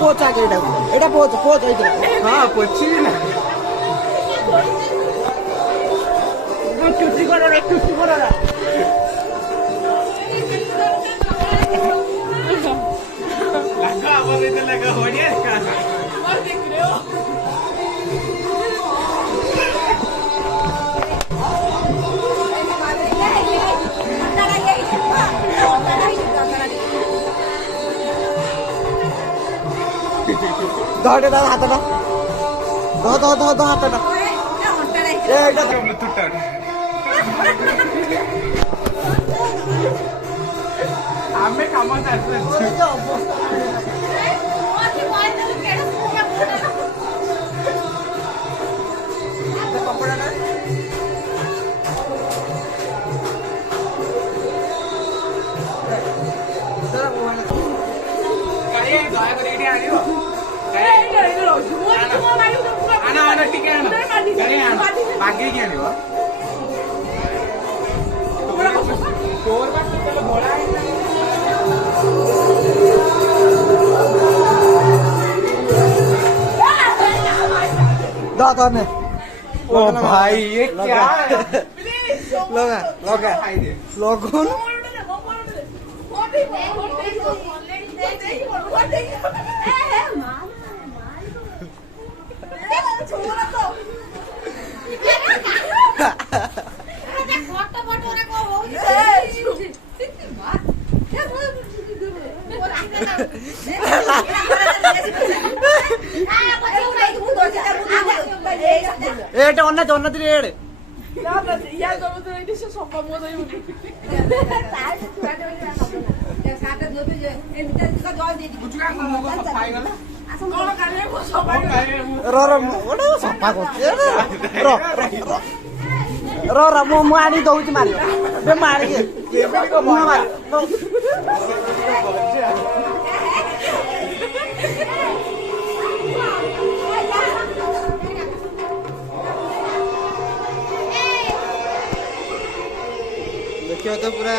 पोच आगे এটা পোচ পোচ এই হ্যাঁ পোচছি না চুটি করো না লাগা আমাদের তো লাগা হয়ে আর দেখ রেও ধরে দাও হাতটা দাও হাতটা এইটা তুটটা আমি কামত আসছে কপড়াটা দাদা মোবাইল গাড়ি দয়া করে এটি আনিও आना ठीक है बाकी क्या नहीं हुआ ओ भाई ये क्या लोगों এটা অন্য দিলে या जब तो एटी से सब मो दई उठी तार छुआटे ए साथे जोबे जे एमिटा का जल दे बुचका को सफा गला कौन करे वो सब ओडा सफा र म आनी दउची मारियो बे मारि के मुह मार देखियो तो पूरा